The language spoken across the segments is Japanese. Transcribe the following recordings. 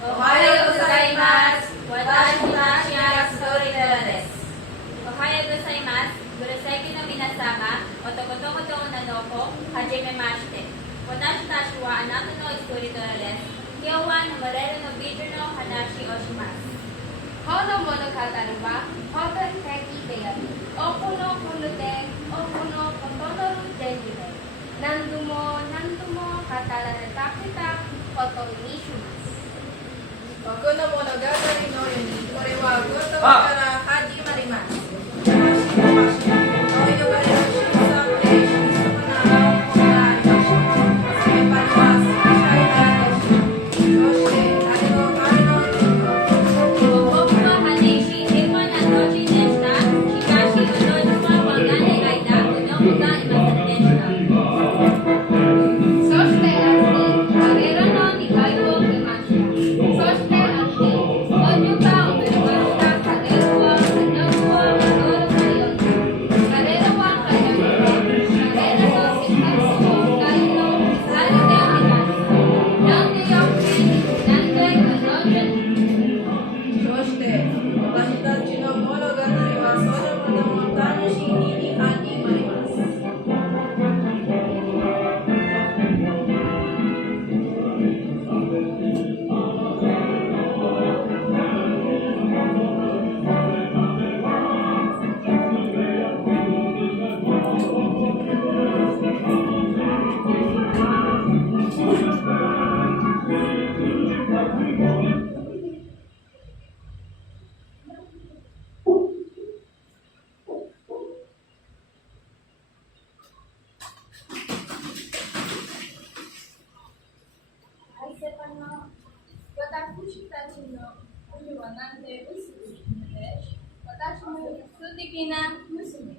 おはようございます。私たちはストーリーテラーです。おはようございます。ブルサイキの皆様、男と女の子、はじめまして。私たちはあなたのストーリーテラーです。今日は生まれるのビデオの話をします。この物語は、本的である。多くの国で、多くの異なる伝授で、何度も何度も語られたことにします。僕の物語のように、これは言葉から始まります。そう呼ばれる小さな霊視に様な青物がありました。先輩はスペシャルなです。そして何も彼の僕の話、平凡な土地でした。しかし、彼女は我が描いた子供がいませんでした。そしてある日、彼らの願いを受けました。そしてある日、彼女が生まれました。彼らは彼女を守るかように。彼らは彼女を、彼らの生活を彼のミサイルであります。なんでよくね、なんで彼女に。そして私たちの物語はそのものを楽しみに始まります。愛せばの私たちの国はなんて薄いで、私の素敵な娘。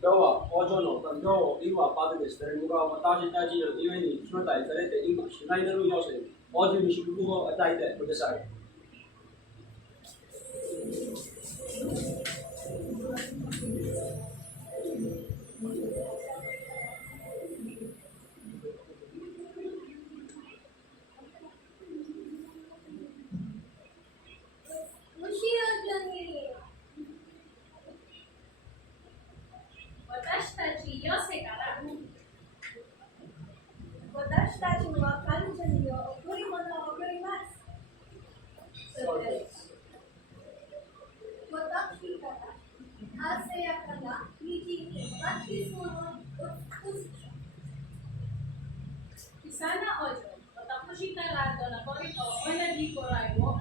今日は王女の誕生を祝うパーティーです。誰もが私たちの家に招待されています。しないでるように、王女に祝福を与えてください。後ろに私たち寄せから私たちは彼女に贈り物を贈ります。そうです。私から鮮やかな虹バチスモの美しさ。Sana ojo,私からどの子にと同じくらいを男。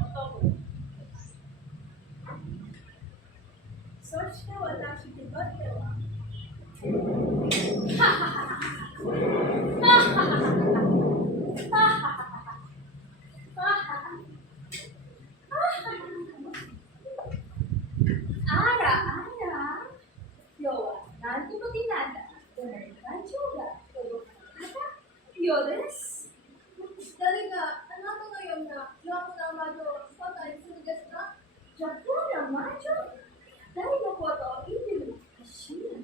そして私にとっては、Ara, yo, nanti ko tinata, dengan juga, yo des. 誰かあなたのような邪悪な魔女を招待するですか？邪悪な魔女？誰のことを言ってるのかしら？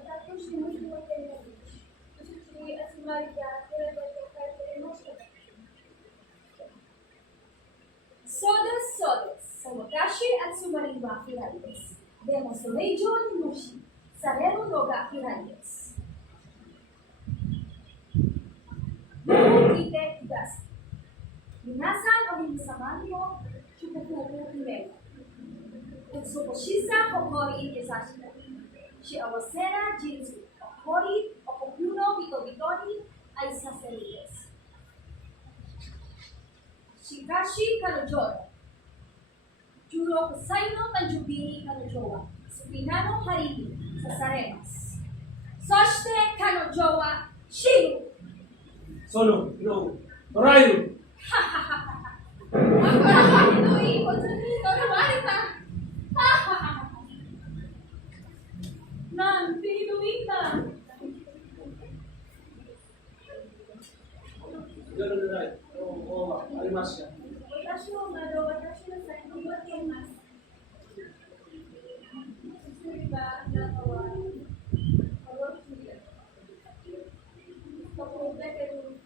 私の仕事でうちに集まりがテレビで書いていました。そうです、そうです。その昔集まりは嫌いです。でもそれ以上に無視されるのが嫌いです。聞いてください。皆さんお皆様にも祝福をくれる。美しさ、誇り、優しさ、幸せな人生、誇り、お国の人々に愛させるです。しかし彼女は16歳の誕生日に彼女はスピナの針に刺されます。そして彼女は死ぬ。Solo, no, Rayo. ひどいことに取られた。なんてひどいんだ。ありました。私の窓、私の先に持っています。薬が中は殺す。そこを出てる。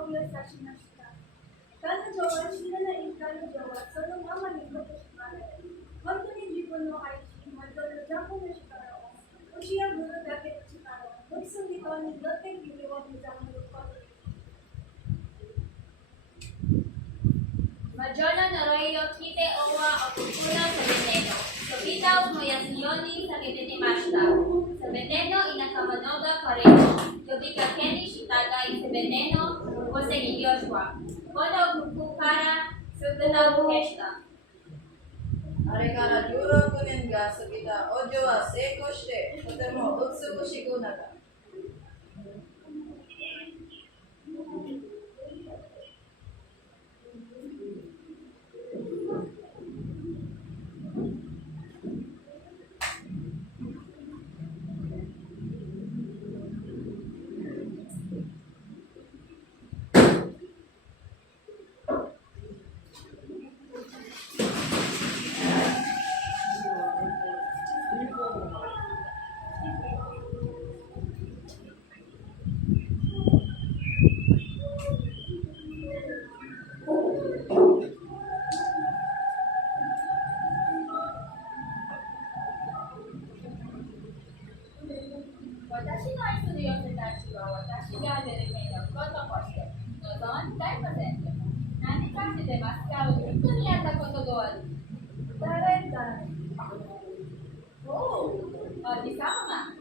を指しました。彼女は知らない彼女はそのままに残しまれ、本当に自分の愛し、またの邪魔の力を打ち破るだけの力を無数に顔に乗って君を目覚めることです。Majola Noroiro kite owa okukuna sa veneno. Sobita mo yasuyoni sa kitinimashita. Sa veneno inakamanoga pareho. Yobika keni shitaga sa veneno kosegi Yoshua. Kono kukukara sugata bukeshita. あれから16年が過ぎた王女は成功してとても美しくなった。私の愛する寄せたちは私が出る目のこととして望んでいません。何かしてますかを本当にやったことがある。誰だおお、おじさま。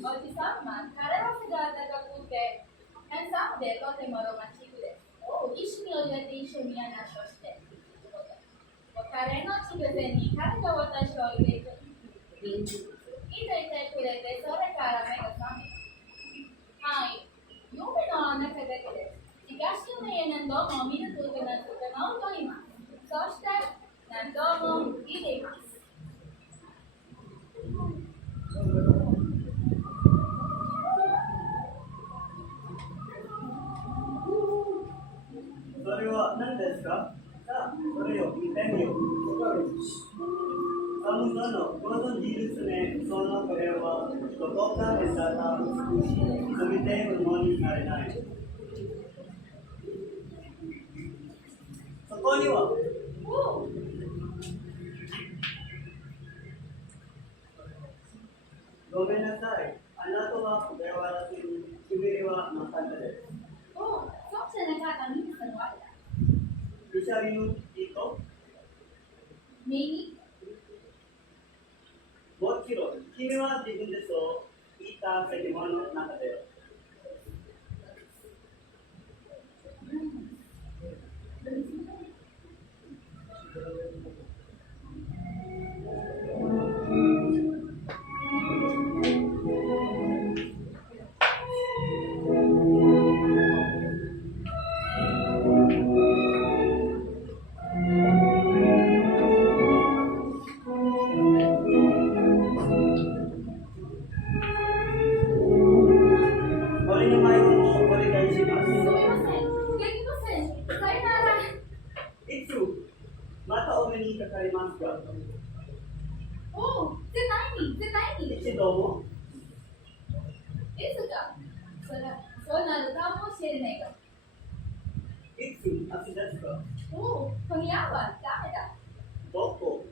おじさま、彼は姿がくて、ハンサムでとてもロマンチックです。おお、一緒に踊って一緒に話をして。彼の近くに彼が私を入れていてくれて、それから目が覚めた。はい、夢の中だけです。東の家何度も見ることがとてもと言います。そして何度も見ています。それは何ですか？さあ、それを見てみよう。サムソンのご存知ですね。そのこれは、どこかでただ美しい、すべてのものになれない。そこには、ごめんなさい。あなたは電話らしい、しびれはなかったです。Oh, so sa kami sa wala. ルシャリの人 Maybe もちろん、君は自分でそう言ったセリフの中で。俺の前をお願いします。すみません。できません。さよなら。いつまたお目にかかりますか？おう、絶対に。一度もいつか、そうなるかもしれないが。いつ明日ですか？おう、今夜はダメだ。どこ？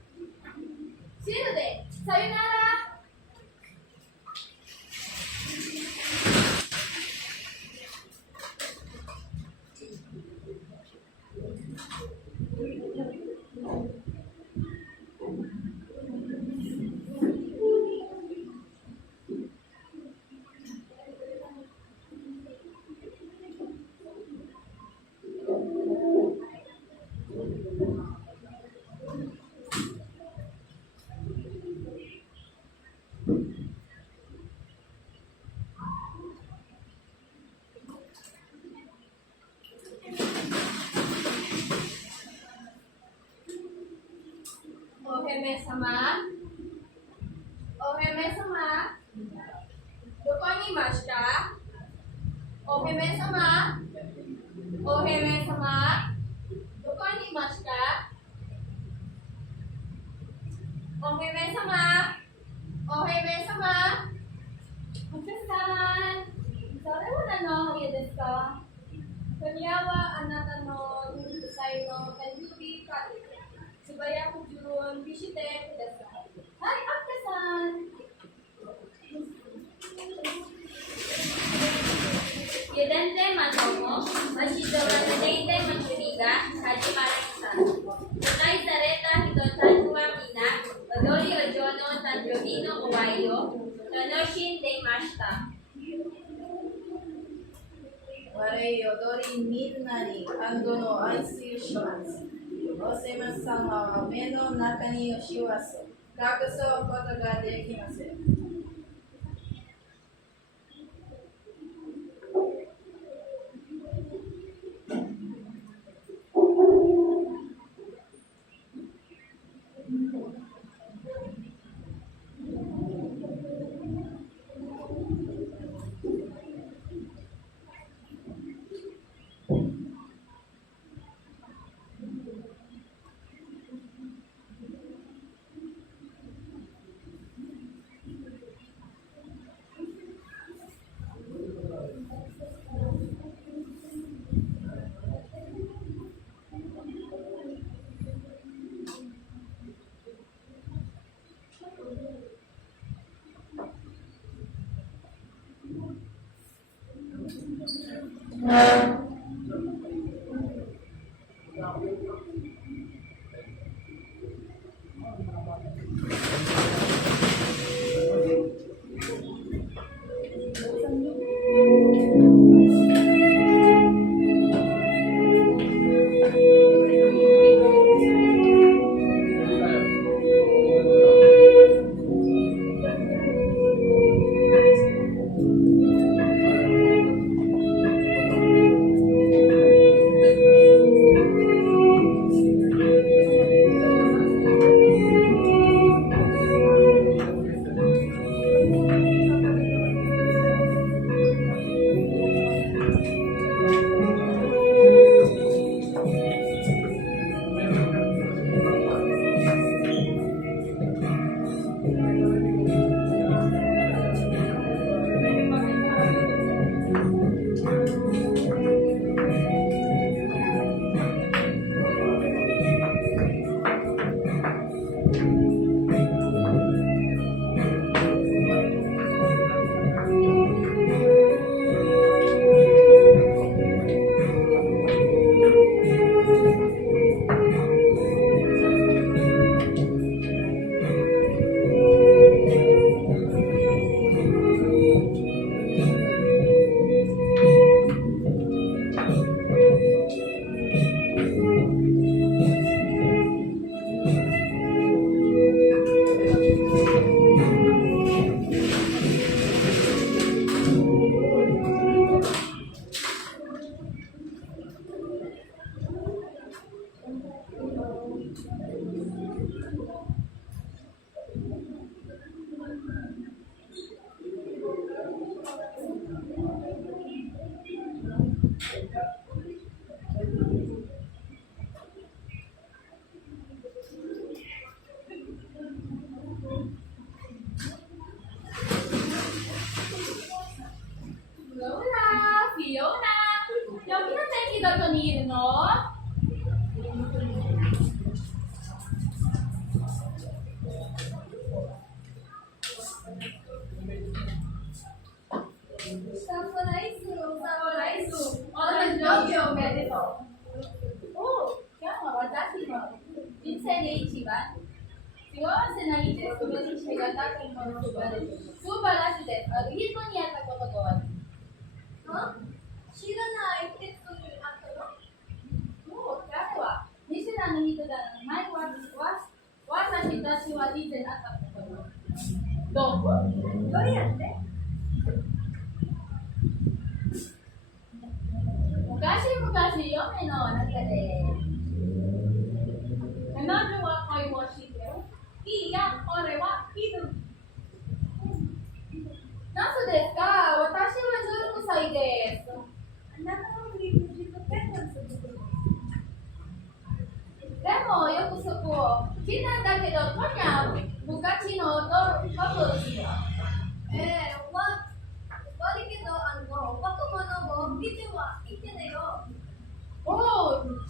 シールで、さよなら。お姫様、どこにいました？お姫様、どこにいました？お姫様、お客さん、それは何の家ですか？Kaniawa anata no yurusai no kanjuri kari. Subaya kujurun bishite kudasai. Hai, Akka-san! 油田天満のわしとは無限天満主義が始まりました。期待された人たちは皆、踊りお嬢の誕生日の終わりを楽しんでいました。悪い踊りみんなに感動を安心します。おせま様は目の中に押しわす。隠すことができません。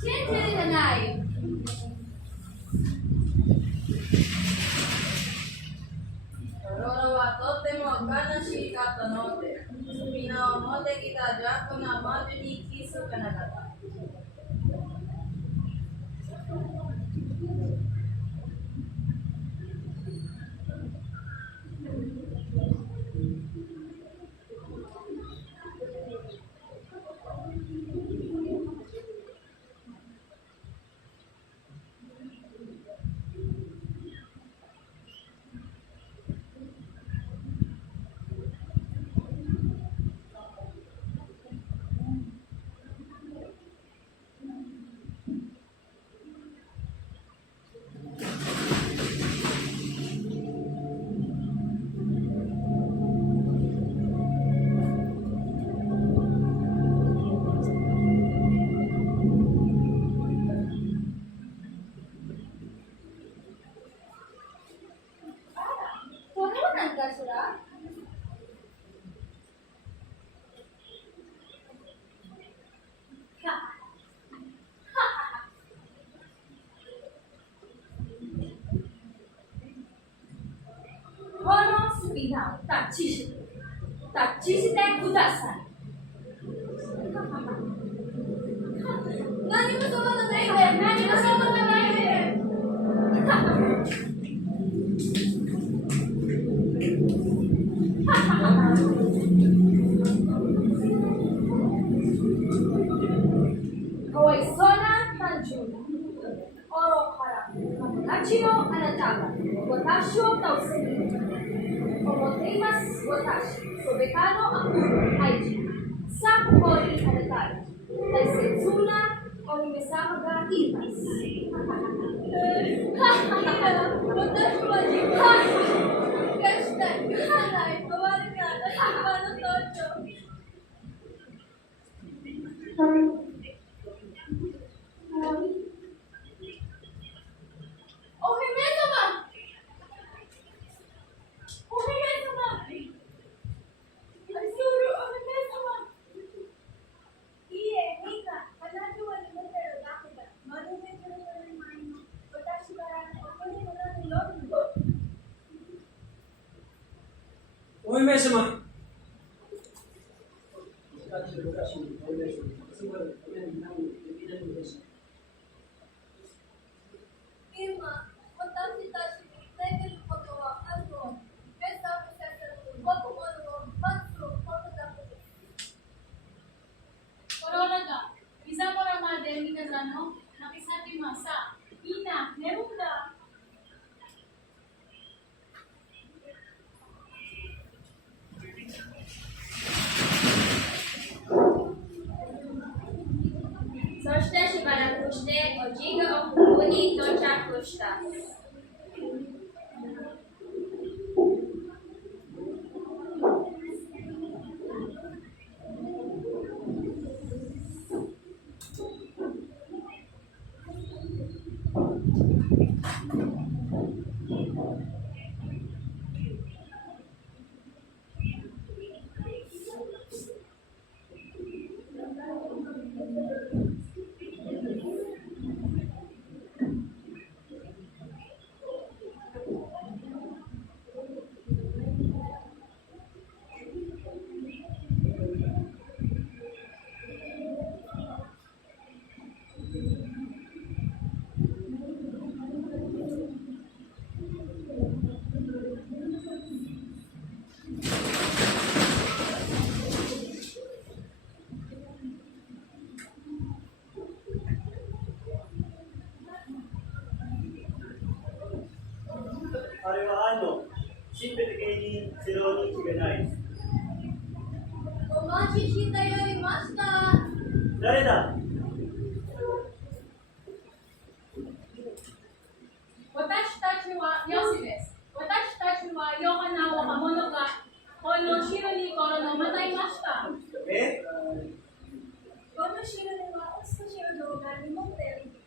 信じるじゃないよ。ところはとっても悲しかったので、スピナを持ってきたジャックの魔女に気づかなかった。これは何かしら？このスピナをタッチしてください。何もそうがないで、何もそうがないで。かわいそうな単純な。愚かな友達のあなたが私を倒す。思っています、私。それからの愛人。さあ、ここにあなたが大切なお姫様がいます。私は自分がしたい。許さない。終わるが私はの登場。お姫様。お姫様。愛するお姫様。いいえ、みんな、あなたは眠ってるだけだ。まるでそれぞれ前の私からのお金もなくよ。お姫様。今、私たちにできることはあるの。目覚めさせる僕ものを待つことだけです。Corona bisa ko naman din minazano, nakisabi masa, ina, meron na. Soste しばらくしておじいがお風呂に到着した。あれは神秘的に城に違いない。お待ちしておりました。誰だ？私たちはヨシです。私たちはヨハナ若者がこの城に来るのを待っていました。え？この城では少しの動画に持っている。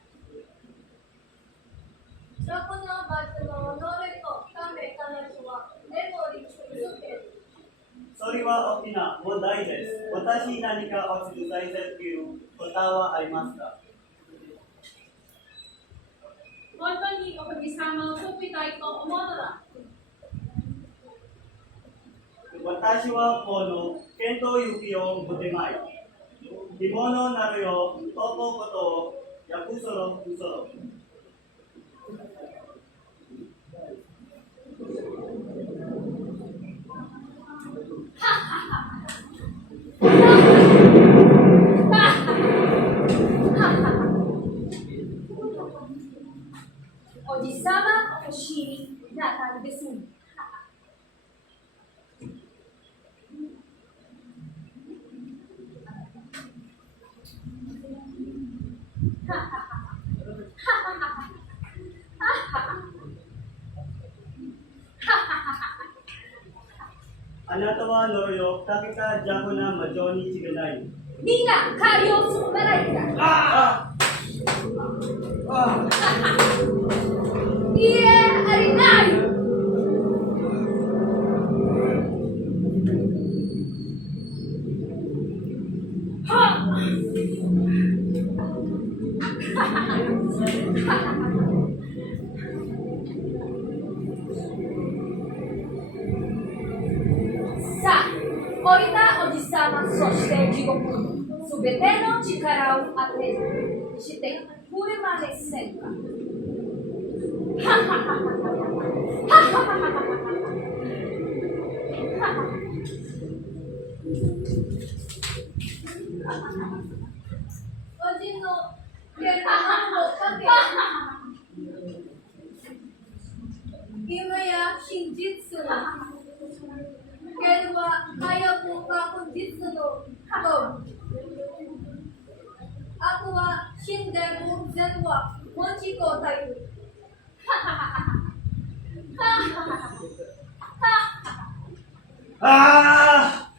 そこのバットの能力を深め彼女はメモリー続ける。それは大きな問題です。私に何か落ちる大切ということはありますか？本当におかげさまを送りたいと思うのだ。私はこの剣と雪を持てまい。着物なるよ、とこことを約そろうそろ。おじさまお尻な感じですね。あなたはのよ、かけたジャブな魔女に違いない。みんな、帰りをすまないんだ。いいえ、ありない。さあ、降りたおじさま、そして地獄、すべての力を当てして振るまでせんか。おじの手玉をかけ、今や真実は、ければ早く確実のと、悪は死んでも善は持ちこたえる。ああ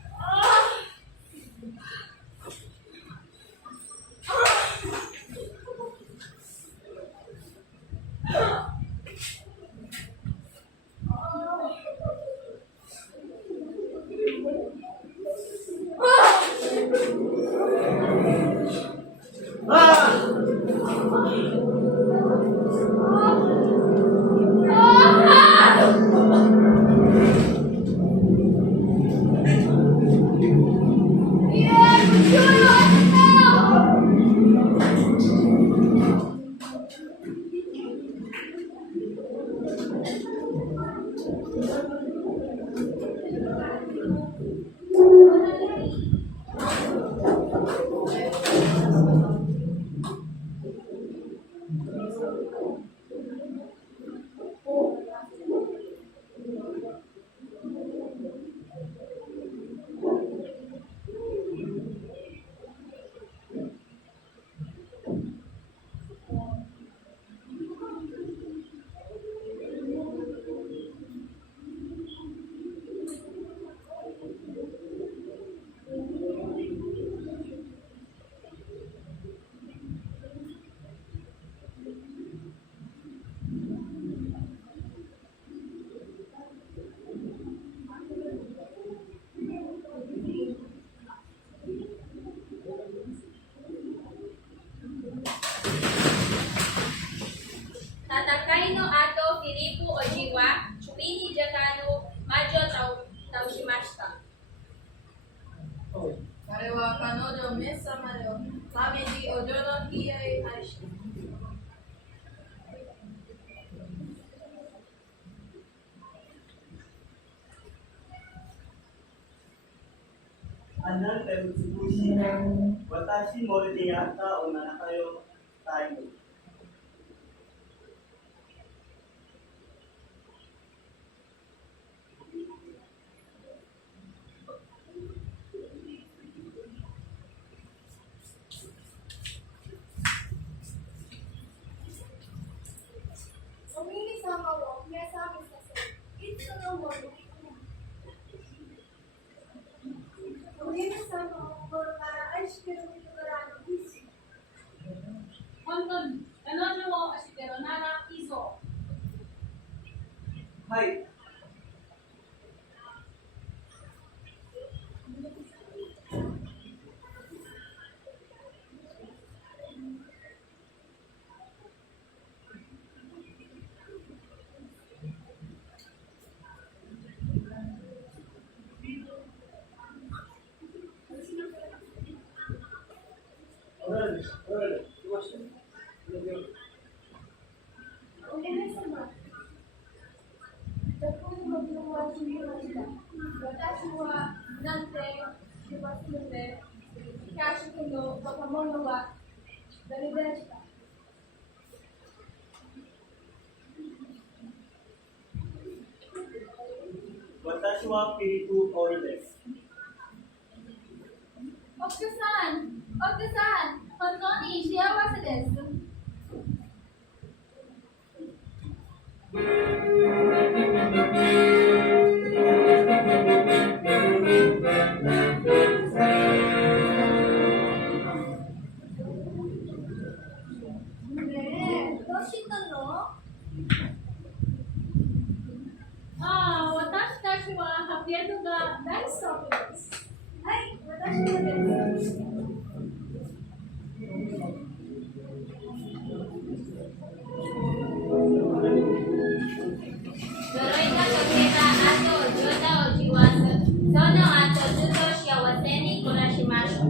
戦いの後、フィリップ王子は首にジャガの魔女を倒しました。彼は彼女メス様のためにお嬢の家へ愛した。あなた美しい。私も出会った女の子よ、タイム。お耳様を目覚めさせ、いつのもの。お耳様を心から愛している人からの意志。本当に彼女を愛してるなら以上。はい。私はピリクオイです。奥さん、本当に幸せです。ああ、私たちはハッピーエンドが大好きです。はい、私もです。Tuloy ka pagkita ato Juda o Jiwasu. Sono ato Judo Shiawase ni Kurashimashu.